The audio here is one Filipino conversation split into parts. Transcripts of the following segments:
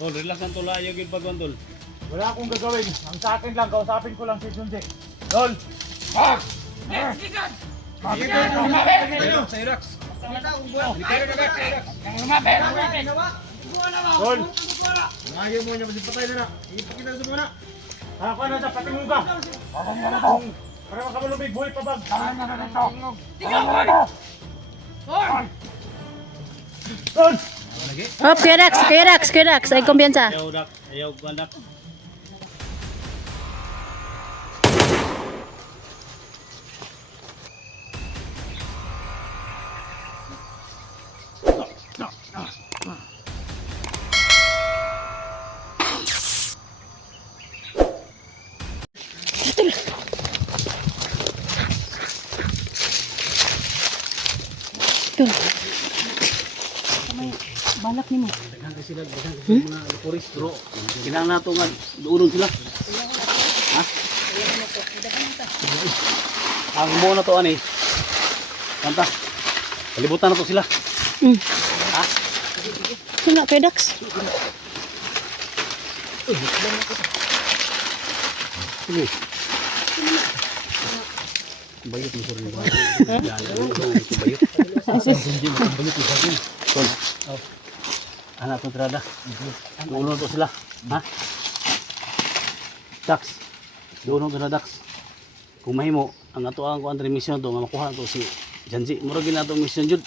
Tol, relax ang tol, ayaw yung pagwan tol. Wala akong gagawin. Ang sa akin lang, kausapin ko lang si Junji. Dol! Ah! Dol! Ayaw mo niya, patay na na. Ipakita sa muna. Ako na sa patingin ka. Para makamalubig, buhay pa bag. Dol! Oh, Kuya Dax, ay kumpiyansa. Ayaw dak, ayaw bandak. Tul. Kamay balak nimo. Daghang kasi mga puris bro. Kinang nato nga duulon sila. Ha? Ang mo na to ani. Kanta. Kalibutan na to sila. Ha? Sino Kuya Dax? Sige. Bayot mo sorry ba? Bayot. Bayot mo sorry. Tol. Anak ko trada. Duulon to sila. Ha? Dax. Duulon to na Dax. Kung mahimo ang ato ang kuan mission to nga makuha to si Janji. Mura ginato mission jud.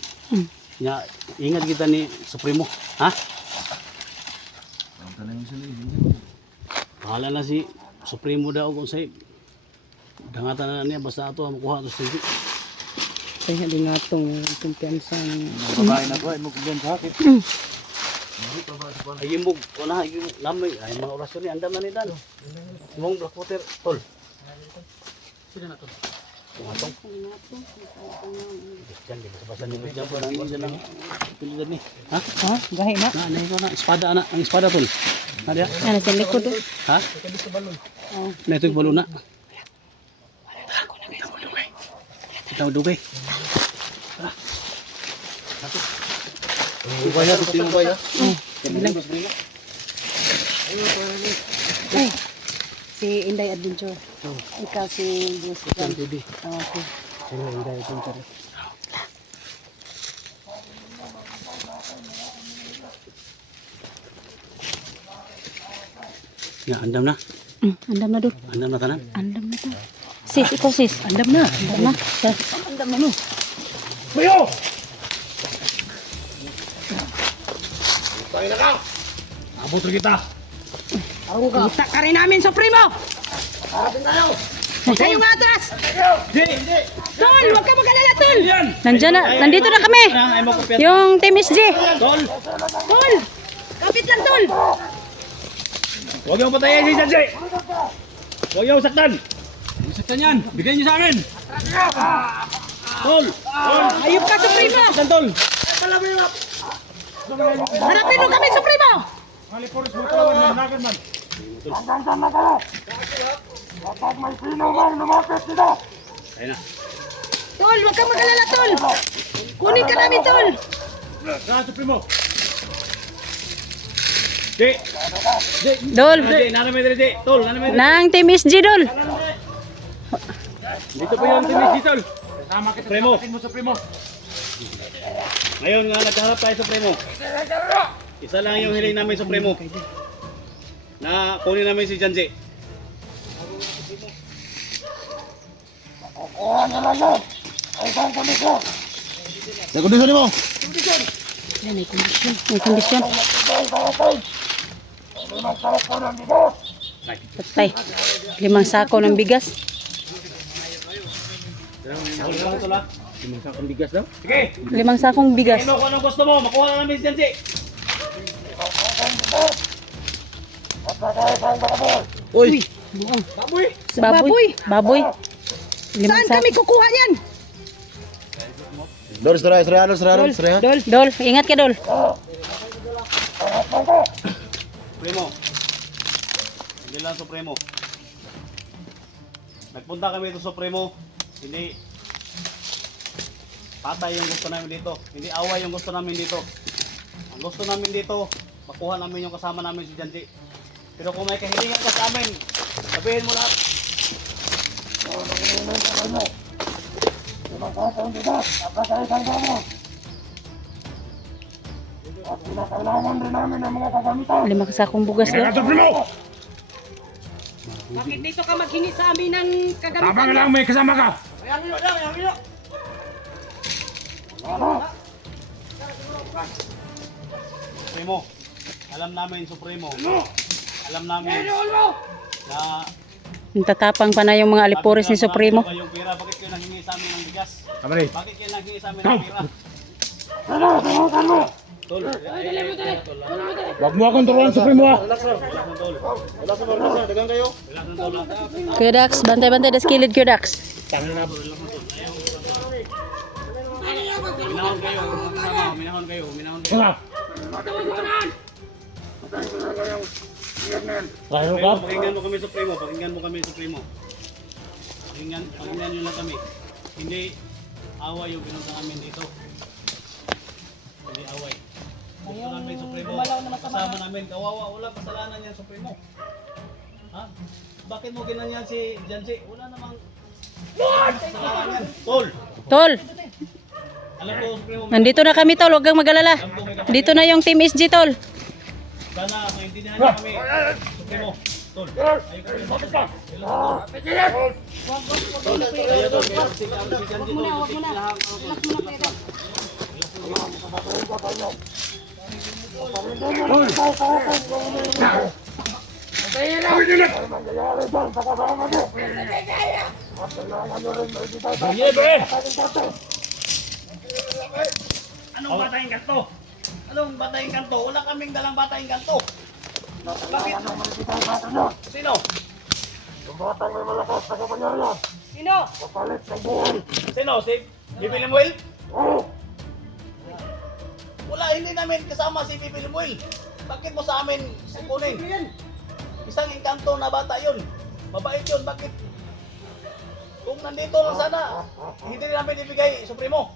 Nya ingat kita ni Supremo. Ha? Bahala na si Supremo daw kung say dangatan na niya basta ato makuha to si Janji. Kaya din natong kumpiyansa. Babae na ko, ay mo kubyan sa akin. Ay imbog ko na ay lamay ay mga orasyon ni andam na ni Dan. Mong black water tol. Sila na tol. Tumatong. Diyan din sa basan ni Diyan po nang isa lang pilihan ni. Ha? Ha? Gahi na. Na nay ko na espada ana ang espada tol. Na dia. Ano sa likod oh. Ha? Oh. Na ito yung balon na. Kita mo dugay. Ubaya, tuti mo ubaya. Ay. Si Inday Adventure. Ikaw si Boss Jan. Baby. Okay. Pero hindi ito tol. Ya, andam na. Andam na doon. Andam na tanan. Andam na to. Sis, ikaw sis. Andam na. Andam na. Andam na mo. Bayo! Abot rin kita. Kita ka rin namin, Supremo! Kayo nga atras! Tol, huwag ka mag-alala, Tol! Nandiyan na, nandito na kami! Yung Team SG! Tol! Tol! Kapit lang, Tol! Huwag yung patayin si Janji! Huwag yung saktan! Saktan yan! Bigyan niyo sa akin! Tol! Ayup ka, Supremo! Saktan, Tol! Harapin mo kami, Supremo! Mali Poris mo kawan, mananagan man. Ayun na. Tol, huwag ka mag-alala, Tol! Kunin ka namin, Tol! Saan, Supremo? Di! Dol! Di! Nanamay dito, Di! Tol! Nanamay dito! Nang Team SG, Dol! Dito po yung tinis dito! Sama kita Supremo. sa mo, Supremo. Ngayon nga nagharap tayo Supremo. Isa lang yung hiling namin Supremo. Na kunin namin si Janji. Sa kondisyon mo. Yan, may kondisyon. May kondisyon. Patay. 5 sako ng bigas. Sige! 5 sakong bigas. Ino kung anong gusto mo, makuha na namin si Janji. Uy, Baboy! Baboy. Baboy. 5 Saan sako. kami kukuha yan? Dol, Sraya. Dol, Dol, ingat ka, Dol. Supremo. Hindi lang Supremo. Nagpunta kami ito Supremo. Hindi patay yung gusto namin dito. Hindi away yung gusto namin dito. Ang gusto namin dito, makuha namin yung kasama namin si Janji. Pero kung may kahilingan ka sa amin, sabihin mo lahat. Lima kasakong bugas daw. Primo! Bakit dito ka maghingi sa amin ng Tama nga lang, may kasama ka! Supremo, alam namin Supremo. Alam namin na Tatapang pa na yung mga alipuris ni Supremo. Yung pera, bakit kayo nanghingi sa amin ng bigas? Kamali. Bakit kayo nanghingi sa amin ng pera? Tol, Huwag mo akong turuan, Supremo ah! Kuya Dax, bantay-bantay das kilid Kuya Dax. minahon kayo, kasama, minahon kayo. Nga! Tayo ka? Pakinggan mo kami Supremo, pakinggan mo kami Supremo. Pakinggan nyo lang kami. Hindi away yung pinunta namin dito. Hindi away. Gusto namin Supremo, kasama namin, kawawa, walang kasalanan yan Supremo. Ha? Bakit mo ginanyan si Janji? Wala namang kasalanan yan. Tol! Tol, Alam ko Supremo, nandito na kami tol, huwag kang mag-alala. Dito na yung Team SG tol. sana maintindihan niyo kami. Supremo, Tol. Ayun kami bakit ka? Tol, kaya Tol, kaya si Janji Tol, Anong batayang kanto? Anong batayang kanto? Wala kaming dalang batayang kanto. Bakit? Sino? Sino? Sino? Si Bibi Limuel? Wala, hindi namin kasama si Bibi Limuel. Bakit mo sa amin kukunin? Isang engkanto na bata yun. Mabait yun. Bakit? Kung nandito lang sana, hindi rin namin ibigay, Supremo.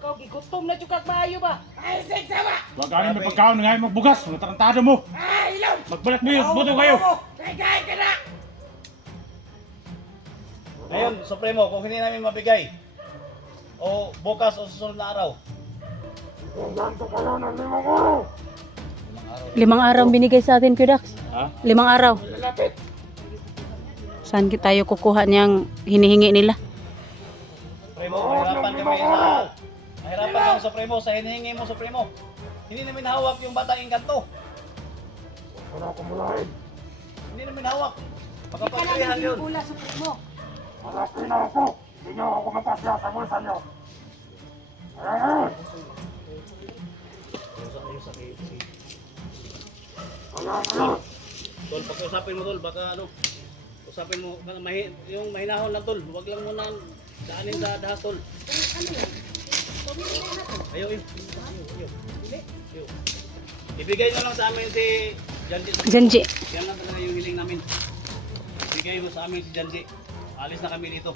Ikaw gigutom na jud kag maayo ba? Huwag kami may pagkaon na ngayon magbugas. Mga tarantado mo. Magbalat mo yung buto kayo. Ngayon, Supremo, kung hindi namin mabigay, o bukas o susunod na araw, 5 araw ang binigay sa atin Kuya Dax. ha? 5 araw. Saan tayo kukuha niyang hinihingi nila? Supremo, mahirapan kami kami Supremo sa hinihingi mo Supremo. Hindi namin hawak yung batang engkanto. Hindi namin hawak. Pagkapangyarihan yun. Tol, pag-usapin mo Tol, baka ano, usapin mo, yung mahinahon lang Tol, huwag lang muna daanin sa dahas Tol. Ayaw. Ibigay nyo lang sa amin si Janji. Janji. Yan lang talaga yung hiling namin. Ibigay mo sa amin si Janji. Alis na kami dito.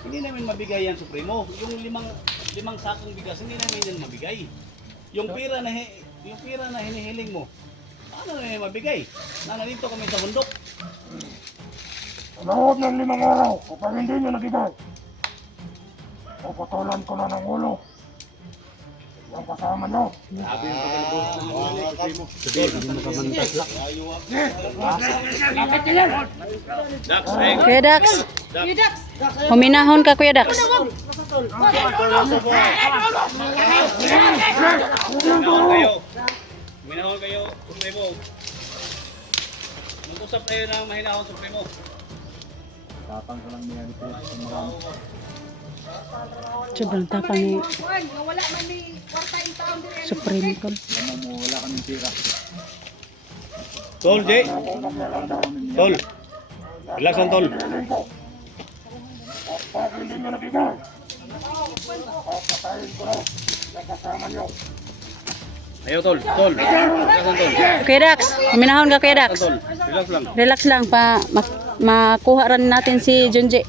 Hindi namin mabigay yan, Supremo. Yung limang sakong bigas, hindi namin yan mabigay. Yung pira na hinihiling mo, ano na yan mabigay? Na nandito kami sa bundok. Sa loob ng 5 araw, kapag hindi nyo nabigay, puputulan ko na ng ulo. Yung kasama nyo. Sabi yung pagkalabos ng Supremo. Hindi mo kamantas lang. Dax, Kuya Dax. Huminahon ka Kuya Dax. Minahon kayo, Supremo. Mag-usap tayo ng mahinahon, Supremo. Sobrang tapang ni Supremo tol. Tol, Jay. Tol. Relax lang, Tol. Kapag hindi nyo nabigay, papatayin ko na yung kasama nyo. Ayaw tol, tol. Relax lang tol. Kuya Dax, minahon ka Kuya Dax. Tol, relax lang. Relax lang pa makuha rin natin si Junji.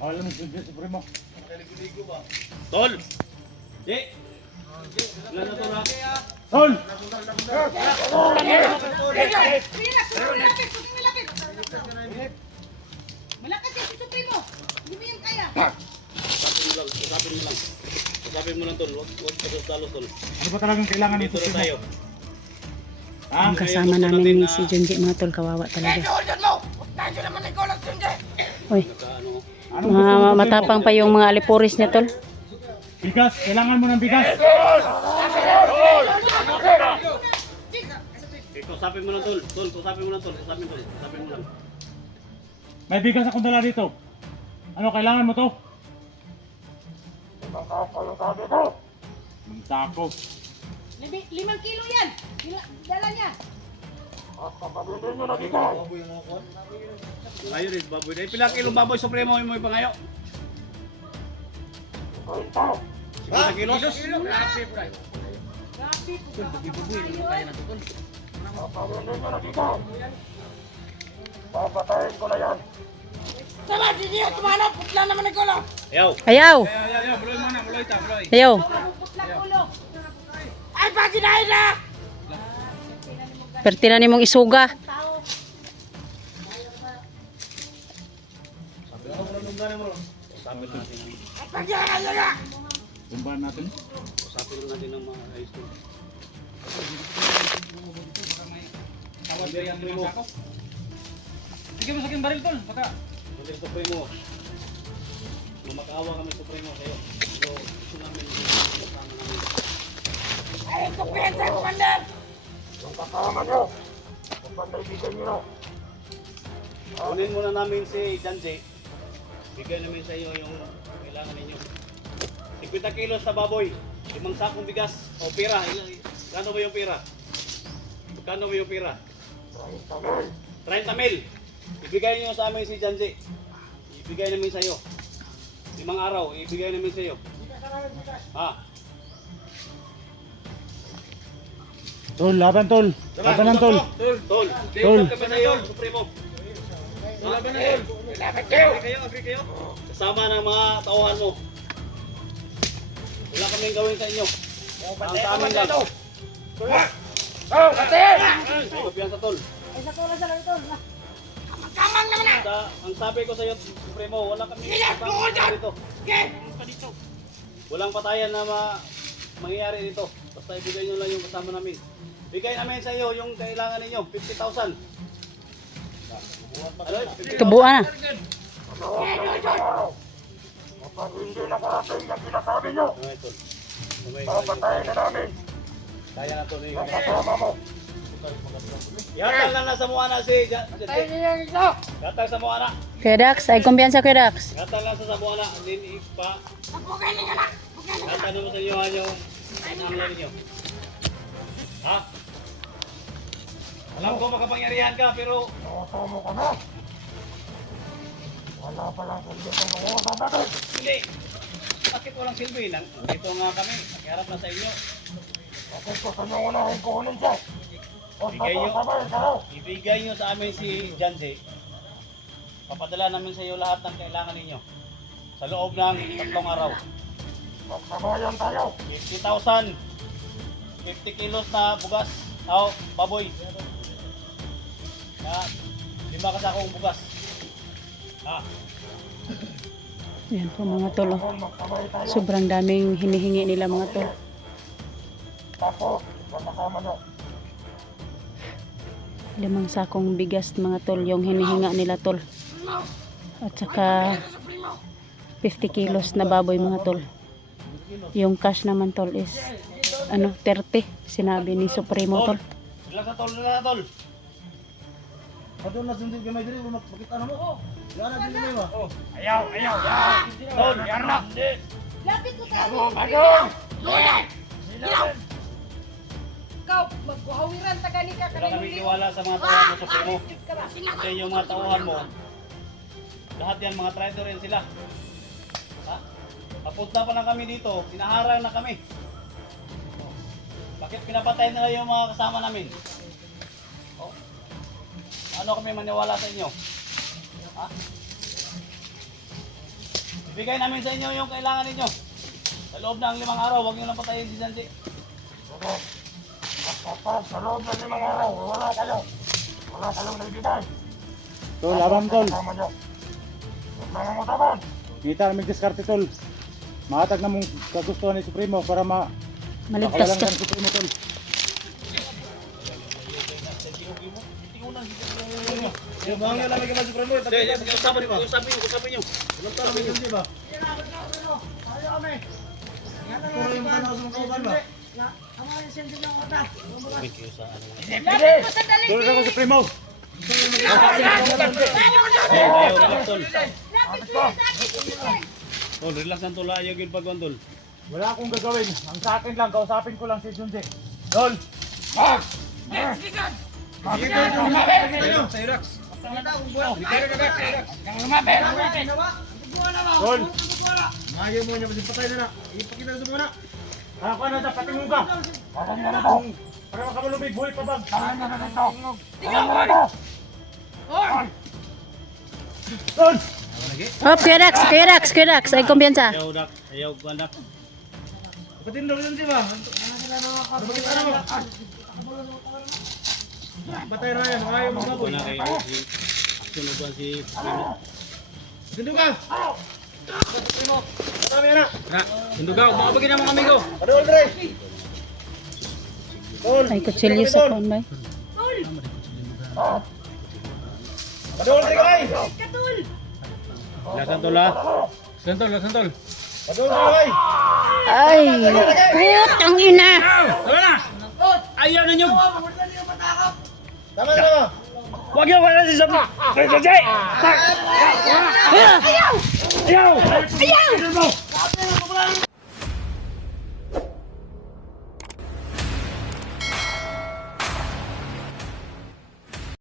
Alam mo, Junji, Supremo. Tol. Di. Wala na tol ha. Tol! Malakas yung supremo. Hindi mo yung kaya. Usapin mo lang. Usapin mo lang tol. Huwag talo tol. Ano ba talagang kailangan Dito nito, na tayo. Supremo? Ang kasama namin ni si Junji mga tol, kawawa talaga. Uy, Anong gusto mo, mga Supremo? matapang pa yung mga alipuris niya tol. Bigas, kailangan mo ng bigas. Usapin mo lang tol. Tol, usapin mo lang tol. Usapin tol. Usapin mo lang. May bigas akong dala dito. Ano, kailangan mo to? Ang sako. 5 kilo yan. Dala niya. Ngayon rin, baboy. Dahil pila kilong baboy supremo mo yung pangayo. 50 kilos? Papatayin ko na yan. Sama, di niyo tumanap. Putla naman ang gulo. Ayaw. Ayaw! Ayaw! Putla gulo. Ay, paginahin na. Perti na nimong isuga. Usapin natin. Ay, paginahin na. Tumbahan natin. Usapin natin ng mga ayos tol. Sige mo sa akin baril, Tol. Baka. Hindi supremo. Makaawa kami supremo sa'yo. Pero gusto namin yung kasama namin. Ay, kumpiyansa, Commander. Yung kasama nyo. Kung ba't naibigan nyo na. Kunin muna namin si Janji. Bigyan namin sa iyo yung kailangan ninyo. 50 kilos sa baboy. 5 sakong bigas. O pira. Kano ba yung pira? Kano ba yung pira? 30 mil. Ibigay niyo sa amin si Janji. Ibigay namin sa iyo. 5 araw. Ibigay namin sa iyo. Ha? Tol, laban, Tol. Laban, Tol. Tol. Tol. Tol. Kami sa iyo, Supremo. Laban na yun. Agree kayo. Kasama ng mga tauhan mo. Wala kaming gawin sa inyo. Ang sa amin lang. May kumpiyansa tol. Kamang naman na. Ang sabi ko sa iyo, Supremo, wala kaming kasama dito. Walang patayan na mangyayari dito. Basta ibigay nyo lang yung kasama namin. Bigay namin sa iyo yung kailangan ninyo, 50,000. Ano? 50,000? Tubuan na. Kapag hindi nakarating yung sinasabi nyo, Okay, tol. Okay. papatayin na namin. Kaya na to ni. Ang kasama mo. Yatal na sa mga na si Yatal sa mga na. Kuya Dax, ay kumpiyansa Kuya Dax. Yatal lang sa mga na. Din ipa. Yatal naman sa inyo yung kailangan ninyo. Ha? Alam ko makapangyarihan ka pero Nakasama ka na. Wala palang silbi kung nangyayabang natin. hindi. Bakit walang silbi? Dito nga kami. Nakiharap na sa inyo. Bakit ko sa inyo unahin kukunin siya? O Bigay nyo. sabay kayo. Ibigay nyo sa amin si Janji. Papadala namin sa iyo lahat ng kailangan ninyo. Sa loob ng 3 araw. Magsabayan tayo. 50,000. 50 kilos na bugas. O, baboy. Na 5 kasakong bugas. Ha? Yan po mga tol. Oh. Magsabay tayo. Sobrang daming hinihingi nila mga tol. Tapos, magkasama nyo. 5 sakong bigas mga tol yung hinihinga nila tol. At saka 50 kilos na baboy mga tol. Yung cash naman tol is 30 sinabi ni Supremo tol. Relax na tol na tol. Padon na sundin kamay diri makita na mo. Wala din ni ba? Ayaw. Tol, yarna. Lapit ko sa Bagong! ikaw, magkuhawiran ta gani ka Wala kami kanino. tiwala sa mga tauhan mo, Supremo. Kasi yung mga tauhan mo, lahat yan mga traitor yan sila. Ha? Papunta pa lang kami dito, pinaharang na kami. Oh. Bakit pinapatay nila yung mga kasama namin? Oh. Ano kami maniwala sa inyo? Ha? Ibigay namin sa inyo yung kailangan ninyo. Sa loob ng 5 araw, huwag nyo lang patayin si Sansi. Sa loob ng 5 araw, wala kayo. Wala kayong naibigay. Tol, laban tol. Tama nyo. Huwag na yung usapan. Kita namin diskarte tol. Mahatag na mong kagustuhan ni Supremo para Maligtas ka. ni Supremo tol. Usapin nyo. Lapit mo sa dalig. Tol ako Supremo. Tol, relax lang tol, ayaw yung pagwan tol. Wala akong gagawin. Ang sa akin lang, kausapin ko lang si Junji. Tol. Tol. Ayaw mo niya, kasi patay na na. Ipakita sa muna. Ako na sa pati mo ka. Para makamalubig, buhay pa bag. Tol. Oh, Kuya Dax, ay kumpiyansa. Ayaw dak, ayaw bandak. Kapatid daw yun, di ba? Bakit ano mo? Patay na yan, ayaw mo baboy. Wala kay sunugan si Primo. Sino ka? Marami na. Sundugaw, makapagin ang mga amigo. Padol, Dre. Ay kutsilyo sa phone ba? Padol, Dre, kay. Lasan tol ha. Santol. Padol, Dre, kay. Ay, putang ina. Tama na! Ayaw na nyo! Tama na. Huwag yung wala si Sabi! Ayaw! Ayaw! Ayaw!